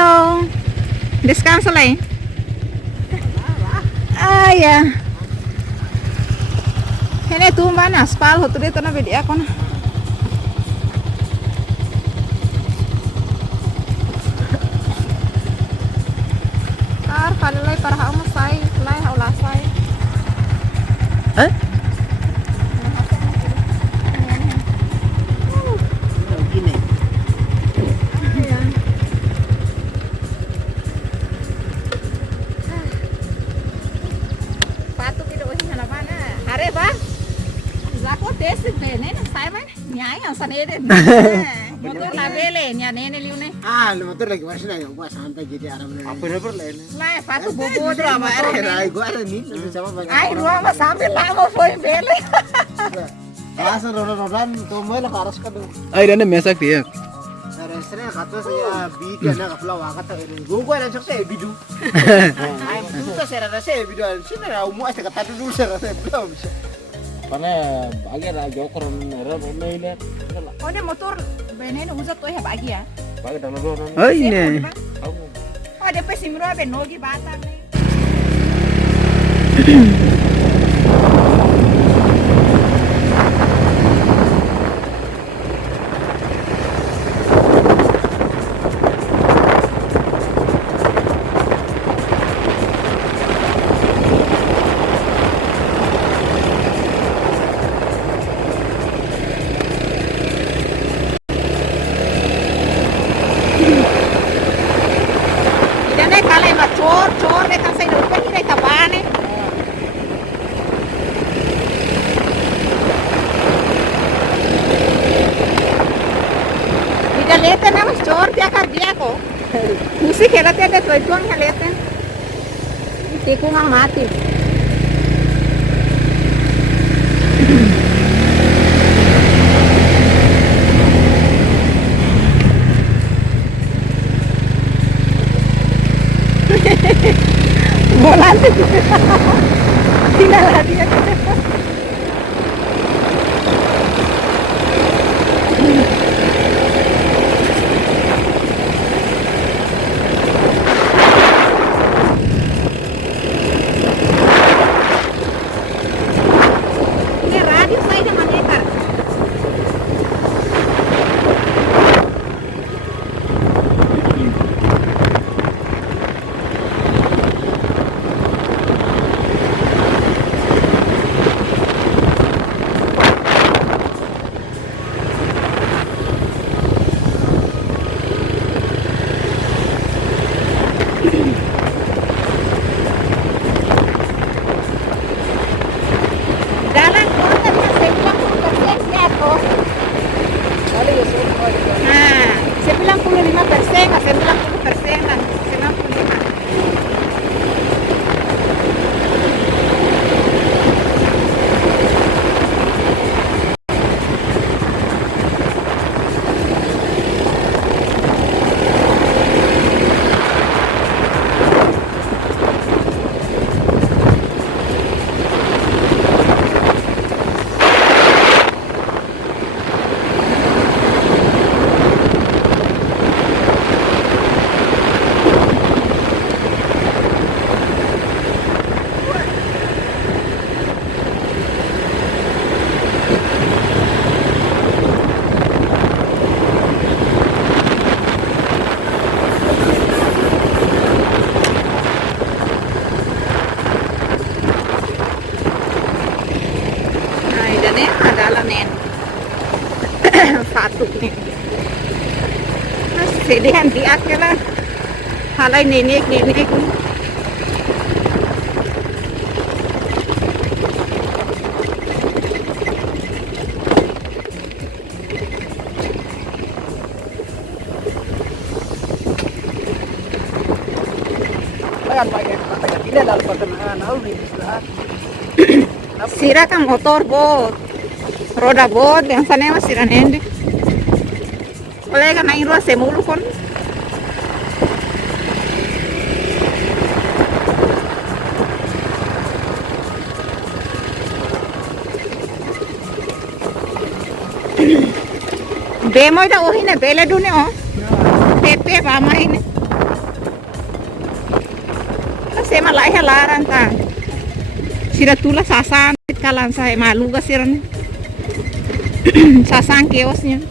Halo. Descansa lá, hein? Ah, ya. Ini tuh mana aspal, hotu dia tanah bedi aku na. Kar kali lay para kamu say, lay haulah say. Eh? Gini. Patu kita usah nama mana? Hari ba? Zako desi bene, say mana? Nyai yang sana ini. Motor lah bele, nyane ini liu nih. Ah, lu motor lagi masih nanya, gua santai jadi aram nih. Apa dapat lain? Lay patu bobo Itu apa ada? Gua ada nih, sama banyak. Ay, ruang mas sampai lama foi bele. Asa rodan tuh mau lah harus kan. Ay, dana mesak dia. Saya kata saya bidu na kapla wakat ini. Gua ada cok saya bidu. Ay, itu saya rasa saya bidu. Sini lah umum saya kata dulu saya rasa belum bisa. Karena agar aja ukuran merah ini. Oh, dia motor bene ini usah tuh ya bagi ya. Pakai tanah dulu. Oh ini. Oh, dia pesimro benogi batang nih. Cor de kan saya lupa ini tabane. Tidak lihat nama cor dia kerja kok. Husi hela tiada tujuan lihat. Tikungan mati. Bulan tinggal dia. Ini radio saya dengan ekar. Dalan kurang lebih 90% jatuh. Nah, 95% ke 90% dan 95. Dalan fatuk nih. Sedihan di akhirnya halai nenek. Sira kan motor bot, roda bot, yang sana mas sira nende. Oleh kan naik ruas semulu kon. Demo ita oh ini bela dunia oh, pepe bama ini. tema laiha laran ta. Sira tula sasan kalan saya maluk siran. Sasan keosnya.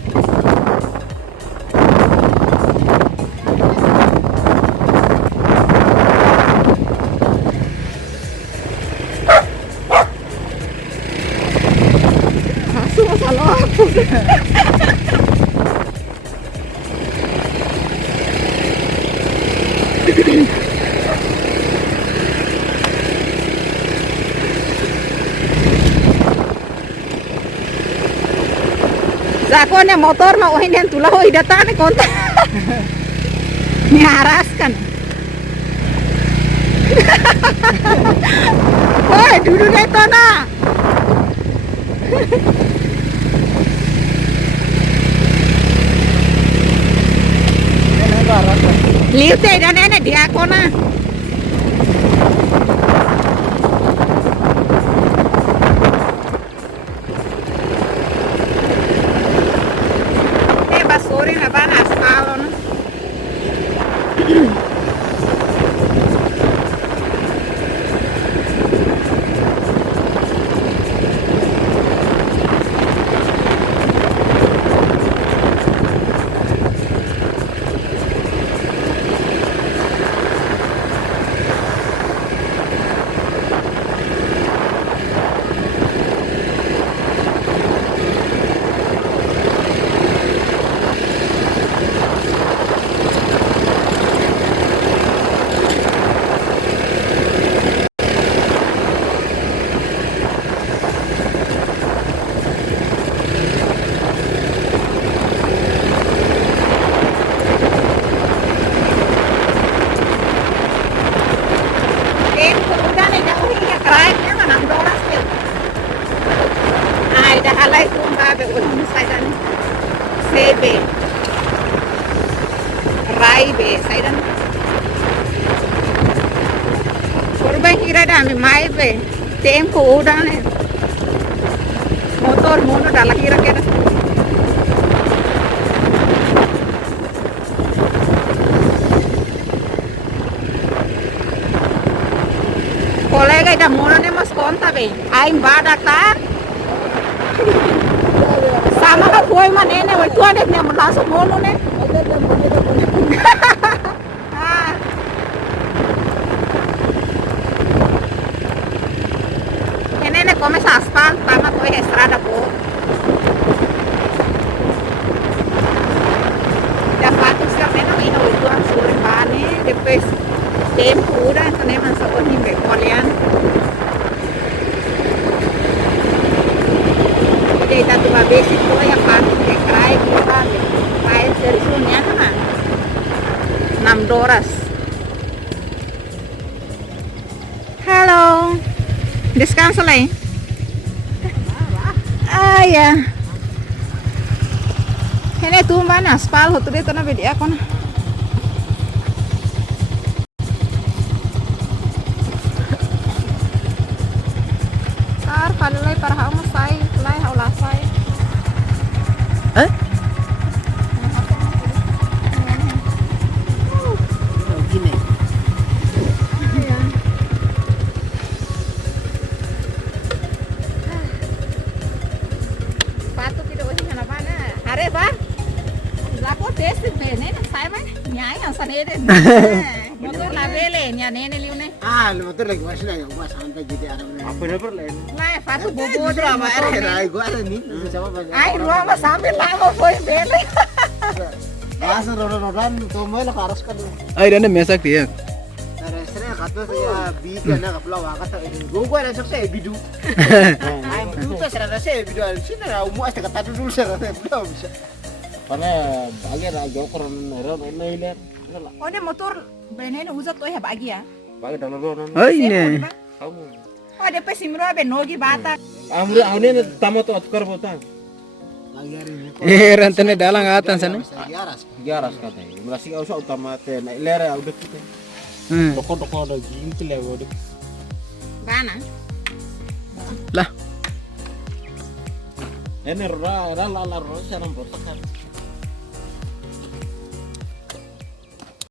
Zakonya motor mau ini tulah hoi datang nih kontak. Nyaraskan. Hoi duduk deh tona. Liute dan nenek dia kona. Basuri na ba na aspalo na. Udan ida uhiya krai na namdoras ya. Ai da halai tumba be ulun saidan. Sebe. Rai be saidan. Korban kira da mi mai be. Tempo udan ne. Motor mono dala kira kena. Kolega ida mono ne mas konta be. Aim bada ta. Sama ka foi manene wa tuan ne mo langsung mono ne. Ah. Ini come sa aspal, tama to estrada po. Da fato sia meno ino itu ang suri bane, depois tempo udan tane man sa oni be kolian. Jadi tatu ba besik to ya fato ke krai kita. Krai tersunya kan. Namdoras. Halo. Descansa lá, hein? Ah, ya. Ini tumba na aspal hotu dito na bedi ako na. Kar kalulay para hao masay, kulay hao lasay. Eh? Gini. Pato kita usin na ba na? Hare ba? Zako tested be ne na sai ba? Nyai ang sanede. Motor na bele nya nene liune. Ah, lu motor lagi masih lagi gua santai jadi aram nih. Apa dapat lain? Lai pato bobo Bobo drama motor air, ne. ay gua ada nih. Siapa banyak. Ai ruama sambil lama foi bele. Langsung rodan tuh mau lah harus kan. Ay, dan mesak dia. Terus kata saya bidu na kapula wakata ini. Gua ada sok saya bidu. Ay bidu tuh serada saya bidu. Sini lah umu ada kata dulu serada belum bisa. Karena agar joker meron online. Oh ne motor bene ne uzat to ya bagi ya. Bagi dalam ronan. Oh ini. Kamu. Oh de pesimro be nogi bata. Amri awne tamat atkar bota. Lagi hari ini. Rantene dalang atan sana. Lagi aras. Garas katanya. Masih usah utama teh na ilera udah kita. Toko-toko ada ginti lewat. Bana. Lah. Ini ra la sekarang botakan.